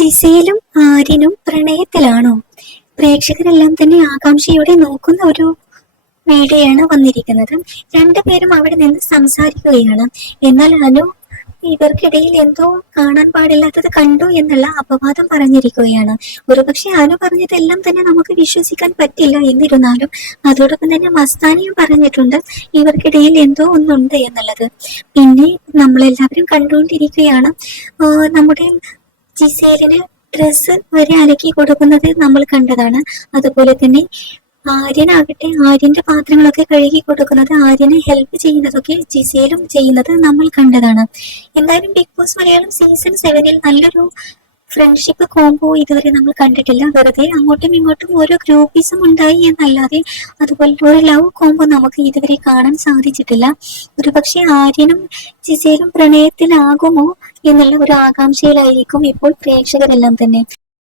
ജിസയിലും ആര്യനും പ്രണയത്തിലാണോ? പ്രേക്ഷകരെല്ലാം തന്നെ ആകാംക്ഷയോടെ നോക്കുന്ന ഒരു വീഡിയോയാണ് വന്നിരിക്കുന്നത്. രണ്ടുപേരും അവിടെ നിന്ന് സംസാരിക്കുകയാണ്. എന്നാൽ അനു ഇവർക്കിടയിൽ എന്തോ കാണാൻ പാടില്ലാത്തത് കണ്ടു എന്നുള്ള അപവാദം പറഞ്ഞിരിക്കുകയാണ്. ഒരുപക്ഷെ അനു പറഞ്ഞതെല്ലാം തന്നെ നമുക്ക് വിശ്വസിക്കാൻ പറ്റില്ല എന്നിരുന്നാലും അതോടൊപ്പം തന്നെ മസ്താനിയും പറഞ്ഞിട്ടുണ്ട് ഇവർക്കിടയിൽ എന്തോ ഒന്നുണ്ട് എന്നുള്ളത്. പിന്നെ നമ്മളെല്ലാവരും കണ്ടുകൊണ്ടിരിക്കുകയാണ് നമ്മുടെ ജിസേലിന് ഡ്രസ്സ് വരെ അലക്കി കൊടുക്കുന്നത് നമ്മൾ കണ്ടതാണ്. അതുപോലെ തന്നെ ആര്യനാകട്ടെ ആര്യന്റെ പാത്രങ്ങളൊക്കെ കഴുകി കൊടുക്കുന്നത് ആര്യനെ ഹെൽപ്പ് ചെയ്യുന്നതൊക്കെ ജിസേലും ചെയ്യുന്നത് നമ്മൾ കണ്ടതാണ്. എന്തായാലും ബിഗ് ബോസ് മലയാളം സീസൺ സെവനിൽ നല്ലൊരു ഫ്രണ്ട്ഷിപ്പ് കോംബോ ഇതുവരെ നമ്മൾ കണ്ടിട്ടില്ല. വെറുതെ അങ്ങോട്ടും ഇങ്ങോട്ടും ഓരോ ഗ്രൂപ്പിസം ഉണ്ടായി എന്നല്ലാതെ അതുപോലെ ഒരു ലവ് കോംബോ നമുക്ക് ഇതുവരെ കാണാൻ സാധിച്ചിട്ടില്ല. ഒരുപക്ഷെ ആര്യനും ജിസേലും പ്രണയത്തിലാകുമോ എന്നുള്ള ഒരു ആകാംക്ഷയിലായിരിക്കും ഇപ്പോൾ പ്രേക്ഷകരെല്ലാം തന്നെ.